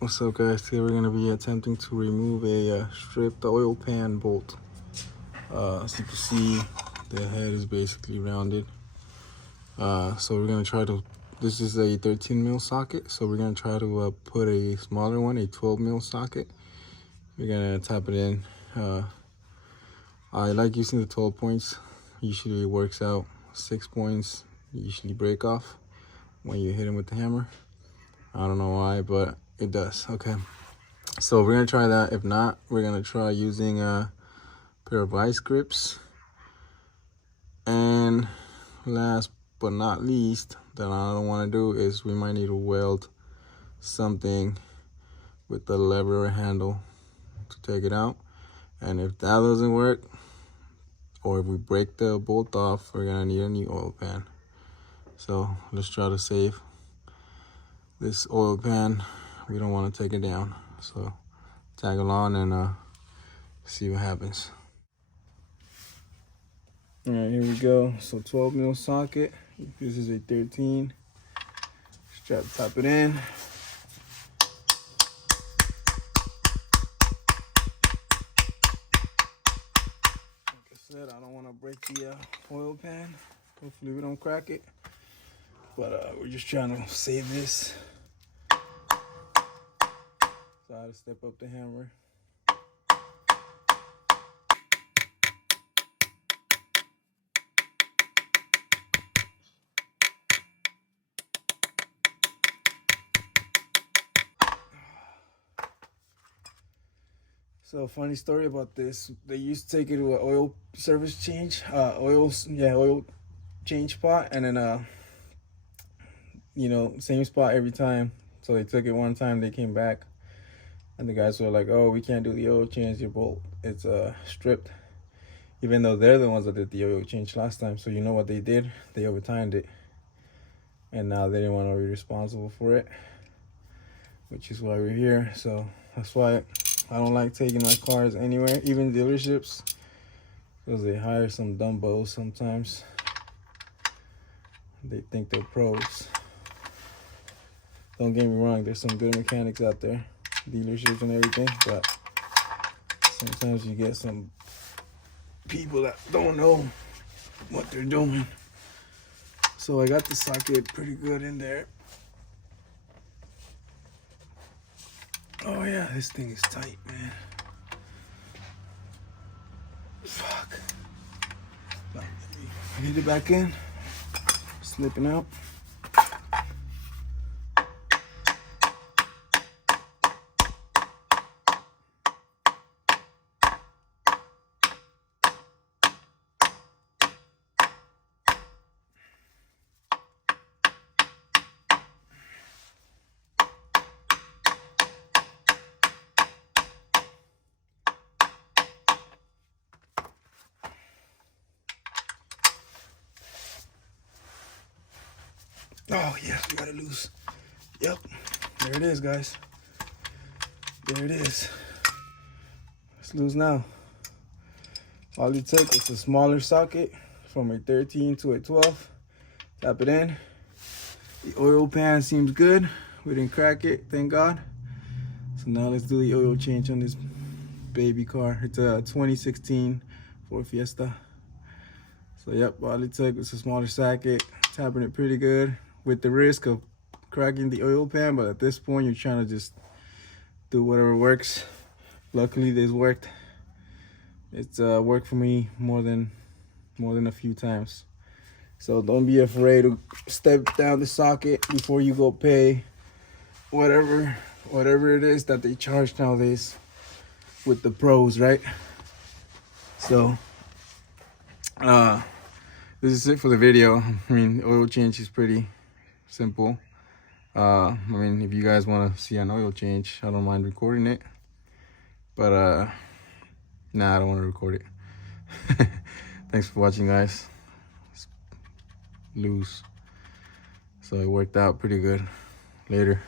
What's up, guys? Today we're going to be attempting to remove a stripped oil pan bolt. As you can see, the head is basically rounded. So we're going to try to, this is a 13 mil socket, so we're going to try to put a smaller one, a 12 mil socket. We're going to tap it in. I like using the 12 points. Usually it works out. 6 points usually break off when you hit them with the hammer. I don't know why, but it does. Okay, so we're gonna try that. If not, we're gonna try using a pair of vice grips. And last but not least, that I don't want to do is we might need to weld something with the lever handle to take it out. And if that doesn't work, or if we break the bolt off, we're gonna need a new oil pan. So let's try to save this oil pan. We don't want to take it down, so tag along and see what happens. All right, here we go. So 12 mil socket. This is a 13. Strap, tap it in. Like I said, I don't want to break the oil pan. Hopefully we don't crack it, but we're just trying to save this. So I had to step up the hammer. So funny story about this. They used to take it to an oil service change, oil change spot, and then same spot every time. So they took it one time, they came back, and the guys were like, "Oh, we can't do the oil change. Your bolt, it's stripped." Even though they're the ones that did the oil change last time. So you know what they did? They overtimed it, and now they didn't want to be responsible for it, which is why we're here. So that's why I don't like taking my cars anywhere, even dealerships, because they hire some dumbos sometimes. They think they're pros. Don't get me wrong, there's some good mechanics out there, dealerships and everything, but sometimes you get some people that don't know what they're doing. So I got the socket pretty good in there. Oh yeah, this thing is tight, man. Fuck. I get it back in. Slipping out. Oh, yes, we got it loose. Yep, there it is, guys. There it is. It's loose now. All it took was a smaller socket from a 13 to a 12. Tap it in. The oil pan seems good. We didn't crack it, thank God. So now let's do the oil change on this baby car. It's a 2016 Ford Fiesta. So, yep, all it took was a smaller socket. Tapping it pretty good, with the risk of cracking the oil pan, but at this point you're trying to just do whatever works. Luckily this worked. It's worked for me more than a few times. So don't be afraid to step down the socket before you go pay whatever it is that they charge nowadays with the pros, right? So this is it for the video. I mean, the oil change is pretty simple. I mean, if you guys want to see an oil change, I don't mind recording it, but nah, I don't want to record it. Thanks for watching, guys. It's loose, so it worked out pretty good. Later.